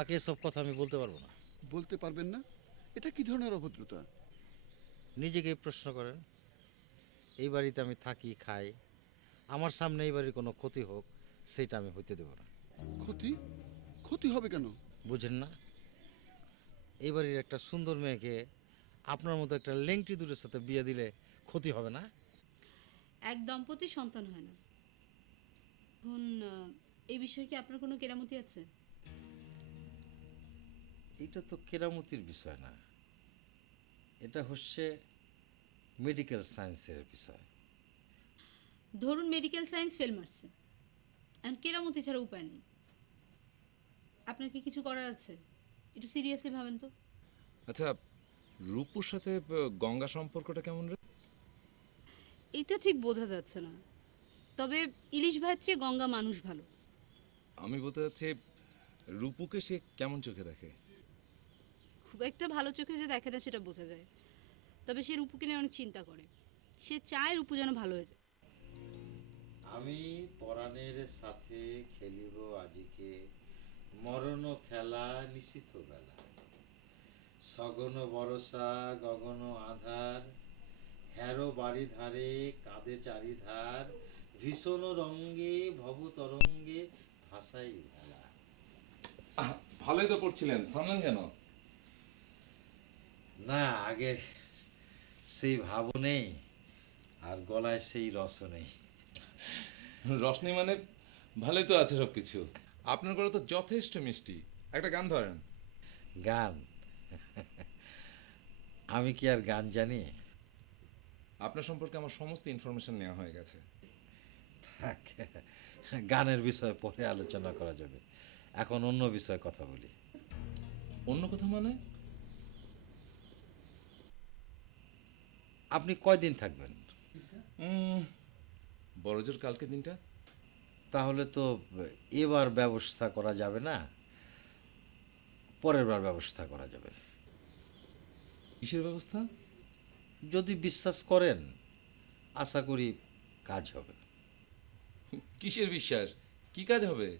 তাকে এসব কথা আমি বলতে পারব না। বলতে পারবেন না? এটা কি ধরনের অভদ্রতা? নিজেকে প্রশ্ন করেন এই বাড়িতে আমি থাকি খাই আমার সামনে এই বাড়ির কোনো ক্ষতি হোক সেটা আমি হইতে দেব না। ক্ষতি? ক্ষতি হবে কেন? বুঝেন না এই বাড়ির একটা সুন্দর মেয়েকে আপনার মতো একটা লেংটি দুটোর সাথে বিয়ে দিলে ক্ষতি হবে না? এক দম্পতি সন্তান হয় না। এখন এই বিষয়ে কি আপনার কোনো কেরামতি আছে? এটা তো কেরামতির বিষয় না। এটা হচ্ছে মেডিকেল সায়েন্সের বিষয়। ধরুন মেডিকেল সায়েন্স ফেল মারছে। এখন কেরামতি ছাড়া উপায় নেই। আপনার কি কিছু করার আছে? একটু সিরিয়াসলি ভাবেন তো। আচ্ছা রূপুর সাথে গঙ্গা সম্পর্কটা কেমন রে? এটা ঠিক বোঝা যাচ্ছে না। তবে ইলিশ ভাইয়ের চেয়ে গঙ্গা মানুষ ভালো। আমি বলতে চাচ্ছি রূপুকে সে কেমন চোখে দেখে? খুব একটা ভালো চোখে যে দেখে না সেটা বোঝা যায়। তবে সে রূপুকে নিয়ে অনেক চিন্তা করে। সে চায় রূপু যেন ভালো হয়ে যায়। আমি পরাণের সাথে খেলিব আজিকে। মরণ খেলা নিশিত বেলা। সগন বরসা গগন আধার। হ্যারো বাড়ি ধারে কাঁদে চারিধার ভীষণ রঙ্গে ভব তরঙ্গে ভাসাই ভেলা ভালোই তো পড়ছিলেন থামলেন কেন? না আগে সেই ভাবও নেই আর গলায় সেই রসও নেই। রশনি মানে ভালোই তো আছে সব কিছু আপনার গলা তো যথেষ্ট মিষ্টি। একটা গান ধরেন। গান? আমি কি আর গান জানি? আপনার সম্পর্কে আমার সমস্ত ইনফরমেশন নেওয়া হয়ে গেছে। গানের বিষয়ে পরে আলোচনা করা যাবে। এখন অন্য বিষয়ে কথা বলি। অন্য কথা মানে? আপনি কয়দিন থাকবেন? বড়জোর কালকে দিনটা। তাহলে তো এবার ব্যবস্থা করা যাবে না পরের বার ব্যবস্থা করা যাবে। কিসের ব্যবস্থা? যদি বিশ্বাস করেন আশা করি কাজ হবে। কিসের বিশ্বাস? কি কাজ হবে?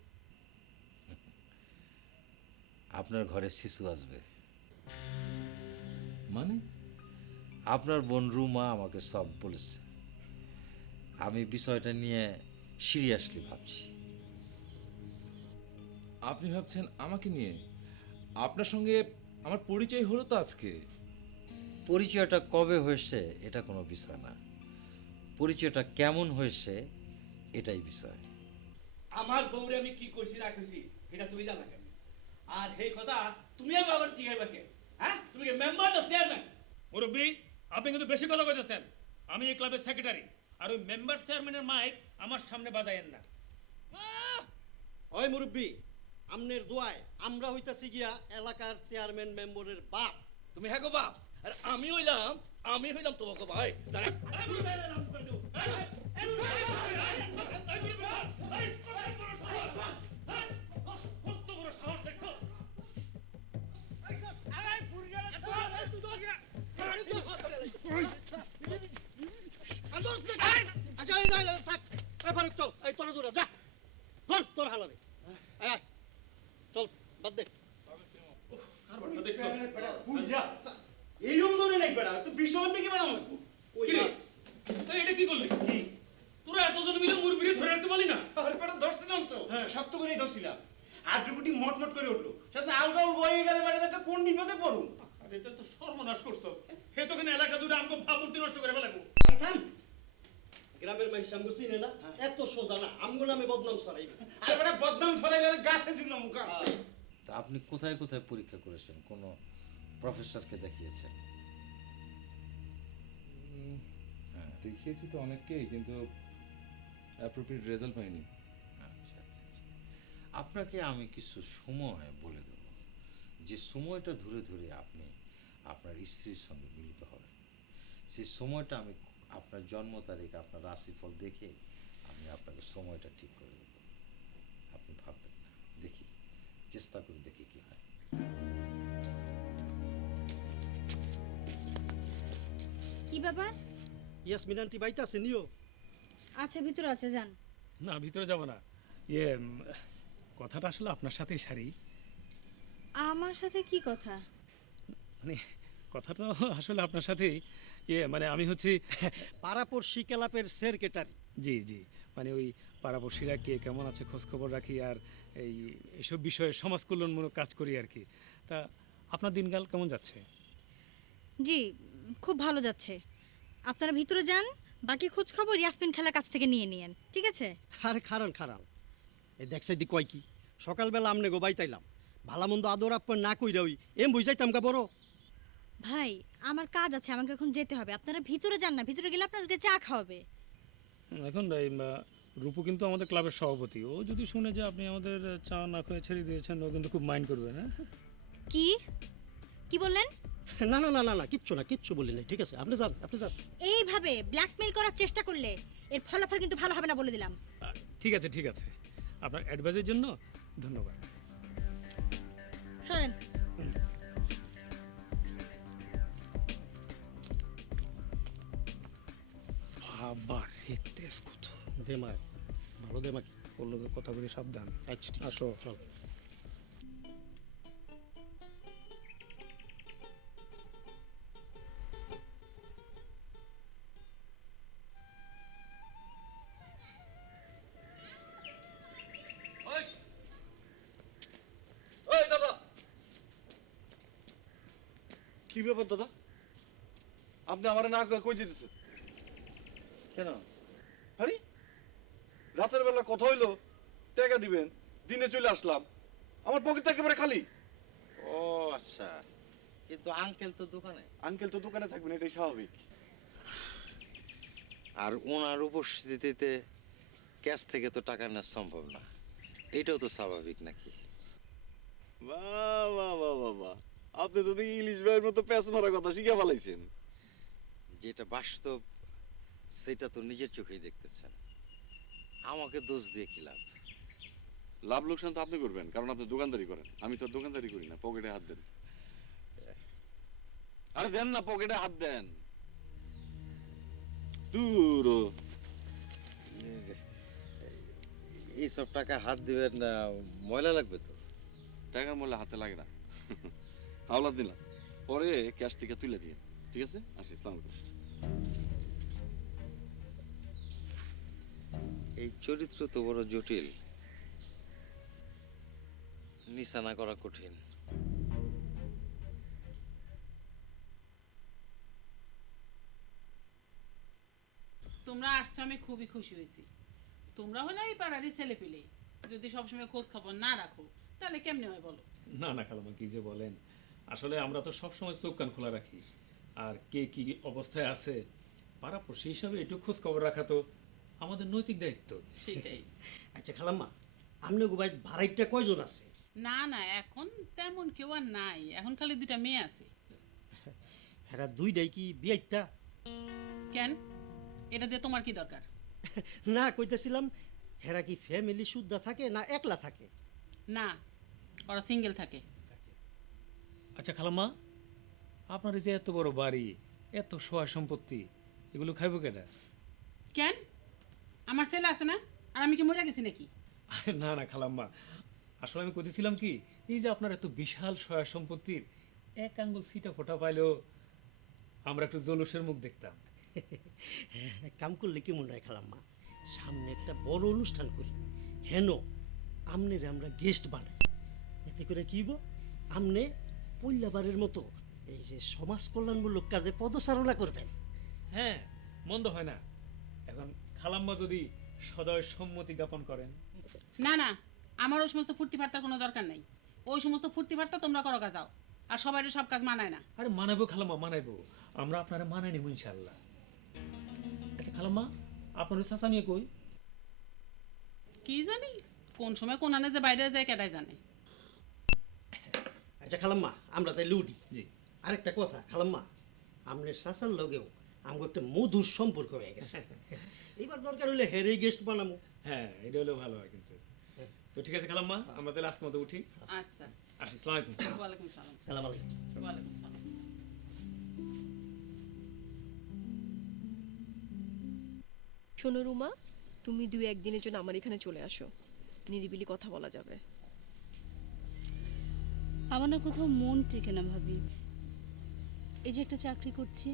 আপনার ঘরে শিশু আসবে। আপনার বোন রুমা আমাকে সব বলেছে। আমি বিষয়টা নিয়ে সিরিয়াসলি ভাবছি। আপনি ভাবছেন আমাকে নিয়ে? আপনার সঙ্গে আমার পরিচয় হলো তো আজকে। পরিচয়টা কবে হয়েছে এটা কোনো বিষয় না। পরিচয়টা কেমন হয়েছে এটাই বিষয়। আমার বউরে আমি কি করছি না করছি এটা তুমি জানা কেন? আর সেই কথা তুমি আমার আবার জিগাইবা কে হ্যাঁ? তুমি কি মেম্বার না চেয়ারম্যান মুরব্বী আপনি কিন্তু বেশি কথা কইতেছেন আমি এই ক্লাবের সেক্রেটারি আর ওই মেম্বার চেয়ারম্যানের মাইক আমার সামনে বাজায়েন না ওই মুরব্বী আমনের দোয়ায় আমরা হইতাছি গিয়া এলাকার চেয়ারম্যান মেম্বরের বাপ তুমি হ্যাঁ গো বাপ আর আমি হইলাম আমি হইলাম তোমাকে ভাই দাঁড়া চল এই তোরা এটা কি করলি তোরা এতজন মিলে মুরব্বী ধরে রাখতে পারলি না আরে বেটা ধরছিলাম তো হ্যাঁ। শক্ত করেই ধরছিলাম আটুকুটি মট মট করে উঠল সাথে আলগাউল বয়ে গেলে বেটা একটা কোন বিপদে পড়ুন আরে এটা তো সর্বনাশ করছ। হে এলাকা জুড়ে আমাকে ভাবমূর্তি নষ্ট করে ফেলাবো থাম। গ্রামের মানুষ আমগো চিনে না। এত সোজা না আমগো নামে বদনাম ছড়াইবে। আরে বেটা বদনাম গাছে গাছে তা আপনি কোথায় কোথায় পরীক্ষা করেছেন? কোনো প্রফেসরকে দেখিয়েছেন? দেখিয়েছি তো অনেককেই কিন্তু অ্যাপ্রোপ্রিয়েট রেজাল্ট পাইনি। আচ্ছা আচ্ছা আচ্ছা। আপনাকে আমি কিছু সময় বলে দেব। যে সময়টা ধরে ধরে আপনি আপনার স্ত্রীর সঙ্গে মিলিত হবেন সেই সময়টা আমি আপনার জন্ম তারিখ আপনার রাশিফল দেখে আমি আপনাকে সময়টা ঠিক করে দেবো। আপনি ভাববেন না দেখি চেষ্টা করে দেখি কি হয়। কি ব্যাপার? ইয়াসমিন আন্টি বাইতে আছে নিও। আচ্ছা ভিতরে আছে যান। না ভিতরে যাব না। ইয়ে কথাটা আসলে আপনার সাথেই সারি। আমার সাথে কি কথা? মানে কথা তো আসলে আপনার সাথেই ইয়ে মানে আমি হচ্ছি পাড়াপড়শি ক্লাবের সেক্রেটারি। জি জি। মানে ওই পাড়াপড়শিরা কে কেমন আছে খোঁজ খবর রাখি আর এই এসব বিষয়ে সমাজ কল্যাণমূলক কাজ করি আর কি। তা আপনার দিনকাল কেমন যাচ্ছে? জি খুব ভালো যাচ্ছে। আপনারা ভিতরে যান বাকি খোঁজ খবর ইয়াসমিন খালার কাছ থেকে নিয়ে নিয়েন ঠিক আছে? আরে খারান খারান। এই দেখছে দি কয় কি? সকালবেলা আমনে গো বাইতাইলাম। ভালা মন্দ আদর আপ্যায়ন না কইরা ওই এম বুঝাইতাম কা বড়। ভাই আমার কাজ আছে আমাকে এখন যেতে হবে। আপনারা ভিতরে যান না ভিতরে গেলে আপনাদেরকে চা খাওয়াবে। এখন আহ, রূপু কিন্তু আমাদের ক্লাবের সভাপতি। ও যদি শুনে যে আপনি আমাদের চা না খেয়ে ছেড়ে দিয়েছেন ও কিন্তু খুব মাইন্ড করবে না? কি? কি বললেন? না না না না না কিচ্ছু না কিচ্ছু বলি নাই ঠিক আছে আপনি যান আপনি যান। এইভাবে ব্ল্যাকমেল করার চেষ্টা করলে এর ফলাফল কিন্তু ভালো হবে না বলে দিলাম। ঠিক আছে ঠিক আছে। আপনার অ্যাডভাইসের জন্য ধন্যবাদ। সরেন। তেজ কত দে মা ভালো দে মা কি ওর লোকে কথা বলে সাবধান। আচ্ছা ঠিক আসো চল। কি ব্যাপার দাদা? আপনি আমার না কই দিতেছে কেন? আরে? রাতের বেলা কথা হইল টাকা দিবেন দিনে চলে আসলাম। আমার পকেটটা একেবারে খালি। ও আচ্ছা। কিন্তু আঙ্কেল তো দোকানে? আঙ্কেল তো দোকানে থাকবেন এটাই স্বাভাবিক। আর ওনার উপস্থিতিতে ক্যাশ থেকে তো টাকা নেওয়া সম্ভব না। এটাও তো স্বাভাবিক নাকি? বাহ বাহ বাহ বাহ বাহ আপনি তো দেখি ইলিশ ভাইয়ের মতো প্যাঁচ মারার কথা শিখে ফেলাইছেন। যেটা বাস্তব সেটা তো নিজের চোখেই দেখতেছেন। আমাকে দোষ দিয়ে কি লাভ? লাভ লোকসান তো আপনি করবেন কারণ আপনি দোকানদারি করেন। আমি তো দোকানদারি করি না পকেটে হাত দেন। আরে দেন না পকেটে হাত দেন। দূর। এইসব টাকা হাত দিবেন না ময়লা লাগবে তো? টাকার মূল্য হাতে লাগে না। হাওলা দিলাম। পরে ক্যাশ থেকে তুলে দিয়ে। ঠিক আছে? আসি ইসলাম এই চরিত্র তো বড় জটিল। নিশানা করা কঠিন। তোমরা আসছো আমি খুবই খুশি হয়েছি। তোমরা হলে এই পাড়ারই ছেলে পেলে যদি সবসময় খোঁজ খবর না রাখো তাহলে কেমনে হয় বলো? না না খালামা কি যে বলেন। আসলে আমরা তো সবসময় চোখ কান খোলা রাখি। আর কে কি অবস্থায় আছে পাড়াপড়শি হিসাবে একটু খোঁজ খবর রাখা তো আমাদের নৈতিক দায়িত্ব। সেটাই। আচ্ছা খালাম্মা আমনে গো ভাই ভাড়াইটা কয়জন আছে? না না এখন তেমন কেউ আর নাই। এখন খালি দুইটা মেয়ে আছে। হেরা দুইটাই কি বিয়াইতা কেন? এটা দিয়ে তোমার কি দরকার? না কইতেছিলাম হেরা কি ফ্যামিলি শুদ্ধা থাকে না একলা থাকে? না ওরা সিঙ্গেল থাকে। আচ্ছা খালাম্মা আপনার এই যে এত বড় বাড়ি এত সহায় সম্পত্তি এগুলো খাইব কেনা কেন? আমার ছেলে আছে না? আর আমি কি মরে গেছি নাকি? আরে না না খালাম্মা। আসলে আমি কইতেছিলাম কি এই যে আপনার এত বিশাল সয়া সম্পত্তির এক আঙ্গুল সিটা ফোটা পাইলেও আমরা একটু জলুসের মুখ দেখতাম। কাম করলে কি মনে হয় খালাম্মা? সামনে একটা বড় অনুষ্ঠান করি। হেন আমনের আমরা গেস্ট বানাই। এতে করে কি হইব? আমনে পল্লাবারের মতো এই যে সমাজ কল্যাণমূলক কাজে পদচারণা করবেন। হ্যাঁ মন্দ হয় না। খালাম্মা যদি সদয় সম্মতি জ্ঞাপন করেন। না না আমার ওই সমস্ত ফুর্তি ফার্তার কোনো দরকার নাই। ওই সমস্ত ফুর্তি ফার্তা তোমরা করো যাও। আর সবাই সব কাজ মানায় না। আরে মানাবো খালাম্মা মানাইবো। আমরা আপনারা মানাই নেব ইনশাল্লাহ আচ্ছা খালাম্মা আপনার চাচামিয়ে কই? কি জানি কোন সময় কোন আনে যে বাইরে যায় কেটাই জানে। আচ্ছা খালাম্মা আমরা তাই লুটি জি। আরেকটা কথা খালাম্মা আমনের শাসার লগেও আমার একটা মধুর সম্পর্ক হয়ে গেছে। এবার দরকার হইলে হেরে গেস্ট বানাবো হ্যাঁ এটা হলেও ভালো হয় কিন্তু। তো ঠিক আছে খালাম্মা আমরা তাহলে আজকে মতো উঠি। আচ্ছা। আসি সালাম আলাইকুম। ওয়ালাইকুম সালাম। সালাম আলাইকুম। ওয়ালাইকুম সালাম। শোনো রুমা তুমি দুই একদিনের জন্য আমার এখানে চলে আসো। নিরিবিলি কথা বলা যাবে। আমার না কোথাও মন টেকে না ভাবি। এই যে একটা চাকরি করছি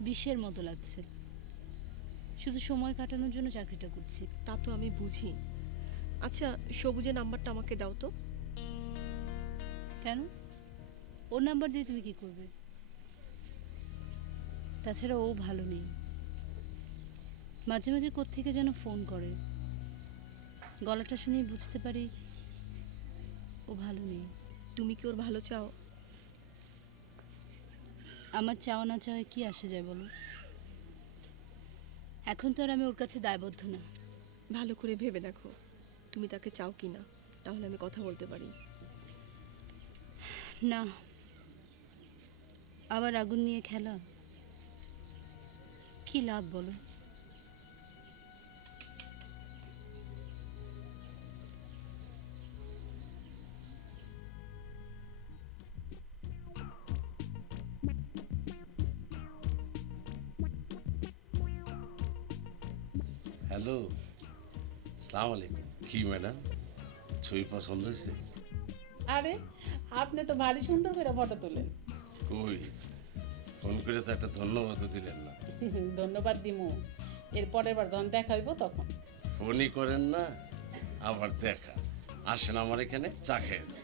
বিষের মতো লাগছে। শুধু সময় কাটানোর জন্য চাকরিটা করছি। তা তো আমি বুঝি। আচ্ছা সবুজের নাম্বারটা আমাকে দাও তো। কেন? ওর নাম্বার দিয়ে তুমি কি করবে? তাছাড়া ও ভালো নেই। মাঝে মাঝে কোত্থেকে যেন ফোন করে। গলাটা শুনে বুঝতে পারি ও ভালো নেই। তুমি কি ওর ভালো চাও? আমার চাওয়া না চাওয়ায় কি আসে যায় বলো? এখন তো আর আমি ওর কাছে দায়বদ্ধ না। ভালো করে ভেবে দেখো তুমি তাকে চাও কি না তাহলে আমি কথা বলতে পারি। না। আবার আগুন নিয়ে খেলা? কি লাভ বলো? হ্যালো সালাম আলাইকুম। কি ম্যাডাম? ছবি পছন্দ হয়েছে? আরে আপনি তো ভারী সুন্দর করে ফটো তোলেন। কই? ফোন করে তো একটা ধন্যবাদও দিলেন না। ধন্যবাদ দিমু। এর পরের বার যখন দেখা হইব তখন। ফোনই করেন না আবার দেখা। আসেন আমার এখানে চা খেয়ে যান।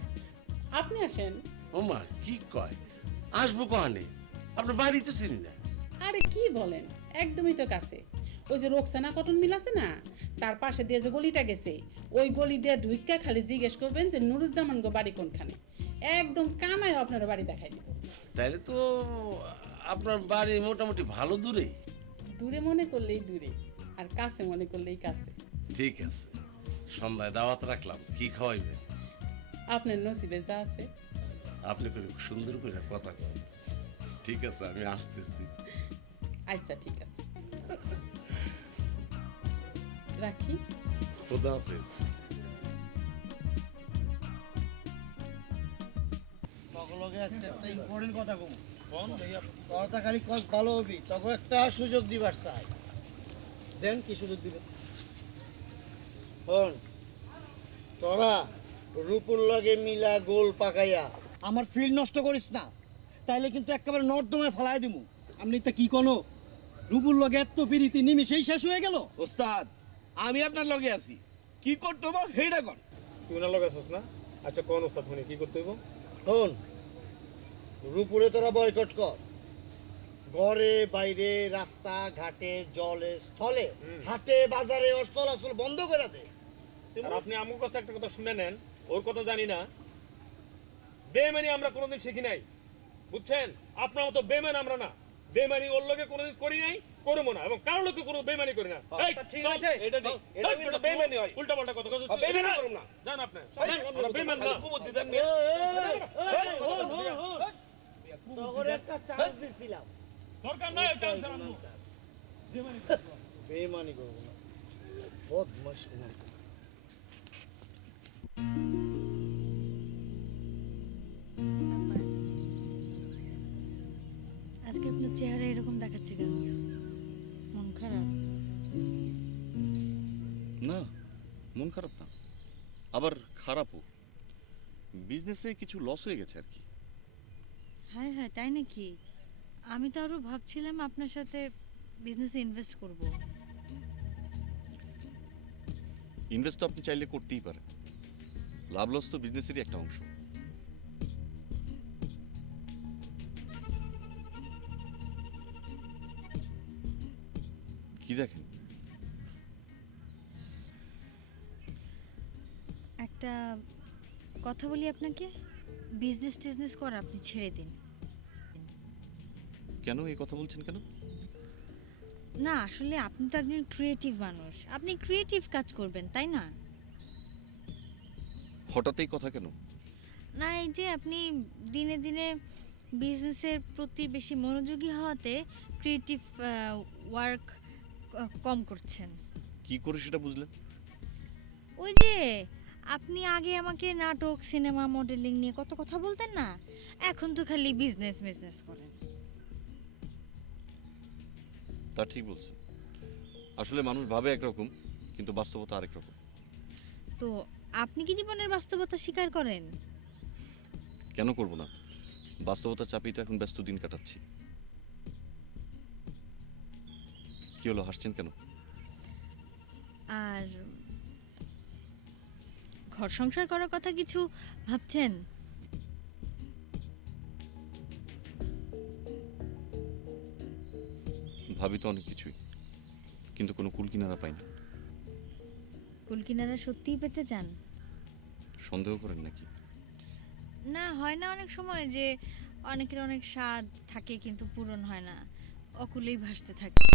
আপনি আসেন। ওমা কি কয়? আসব কহানে? আপনার বাড়ি তো চিনি না। আরে কি বলেন? একদমই তো কাছে। ওই যে রোকসানা কটন মিল আছে না তার পাশে দিয়ে যে গলিটা গেছে ওই গলি দিয়ে ঢুইকা খালি জিজ্ঞেস করবেন যে নুরুজ্জামান গো বাড়ি কোনখানে? একদম কানায় আপনার বাড়ি দেখাই দিব। তাইলে তো আপনার বাড়ি মোটামুটি ভালো দূরে। দূরে মনে করলেই দূরে আর কাছে মনে করলেই কাছে। ঠিক আছে সন্ধ্যায় দাওয়াত রাখলাম কি খাওয়াইবেন? আপনার নসিবে যা আছে। আপনি করে সুন্দর করে কথা কন। ঠিক আছে আমি আসতেছি। আচ্ছা ঠিক আছে। রাখি। খোদা হাফেজ তগলগে আজকে একটা ইম্পর্টেন্ট কথা কম। তোরা খালি কস ভালো হবি তখন একটা সুযোগ দিবার চাই। দেন কি সুযোগ দিবে? শোন তোরা রূপুর লগে মিলা গোল পাকাইয়া আমার ফিল্ড নষ্ট করিস না তাইলে কিন্তু একেবারে নর্দমায় ফেলাই দিমু। আপনি তা কি কোনো? রূপুর লগে এত পিরিতি নিমিশেই শেষ হয়ে গেল। ওস্তাদ আমি আপনার লগে আছি। কি করতে হবে সেইটা কর তুই ওনার লগে আছিস না? আচ্ছা কোন ওস্তাদ মানে কি করতে হইব? শোন রূপুরে তোরা বয়কট কর। ঘরে বাইরে রাস্তা ঘাটে জলে স্থলে হাটে বাজারে ওর চলাচল বন্ধ করে দে। আর আপনি আমার কাছে একটা কথা শুনে নেন ওর কথা জানি না। বেমানি আমরা কোনোদিন শিখি নাই বুঝছেন? আপনার মতো বেমান আমরা না। বেমানি ওর লগে কোনোদিন করি নাই করব না এবং কারোর লোকে কোনো বেমানি করি না। ঠিক আছে, এটা ঠিক। এটা কিন্তু বেটা, হয়। উল্টা পাল্টা কথা কথা হ্যাঁ, করুম না। জান আপনি আমরা বেমান না। খালি কুবুদ্ধি দেন না। একটা চান্স দিছিলাম। দরকার নাই চান্স আমার বেমানি করব। না। বদমাস কুমার আজকে আপনার চেহারা এরকম দেখাচ্ছে কেন? খারাপ। না মন খারাপ না। আবার খারাপও। বিজনেসে কিছু লস হয়ে গেছে আর কি। হ্যাঁ হ্যাঁ তাই নাকি? আমি তো আরও ভাবছিলাম আপনার সাথে বিজনেসে ইনভেস্ট করব। ইনভেস্ট তো আপনি চাইলে করতেই পারেন। লাভ লস তো বিজনেসেরই একটা অংশ। একটা কথা বলি আপনাকে? বিজনেস টিজনেস করা আপনি ছেড়ে দিন। কেন এই কথা বলছেন কেন? না আসলে আপনি তো একজন ক্রিয়েটিভ মানুষ। আপনি ক্রিয়েটিভ কাজ করবেন তাই না? হঠাৎ এই কথা কেন? না এই যে আপনি দিনে দিনে বিজনেসের প্রতি বেশি মনোযোগী হওয়াতে ক্রিয়েটিভ ওয়ার্ক কম করছেন। কি করে সেটা বুঝলেন? ওই যে আপনি আগে আমাকে নাটক সিনেমা মডেলিং নিয়ে কত কথা বলতেন না? এখন তো খালি বিজনেস বিজনেস করেন। তা ঠিক বলছেন। আসলে মানুষ ভাবে একরকম কিন্তু বাস্তবতা আরেক রকম। তো আপনি কি জীবনের বাস্তবতা স্বীকার করেন? কেন করব না? বাস্তবতা চাপেই তো এখন ব্যস্ত দিন কাটাচ্ছি। কি হলো হাসছেন কেন? আর ঘর সংসার করার কথা কিছু ভাবছেন? ভাবি তো অনেক কিছুই কিন্তু কোনো কুল কিনারা পাই না কুলকিনারা সত্যিই পেতে চান? সন্দেহ করেন নাকি? না হয় না অনেক সময় যে অনেকের অনেক স্বাদ থাকে কিন্তু পূরণ হয় না অকুলেই ভাসতে থাকে।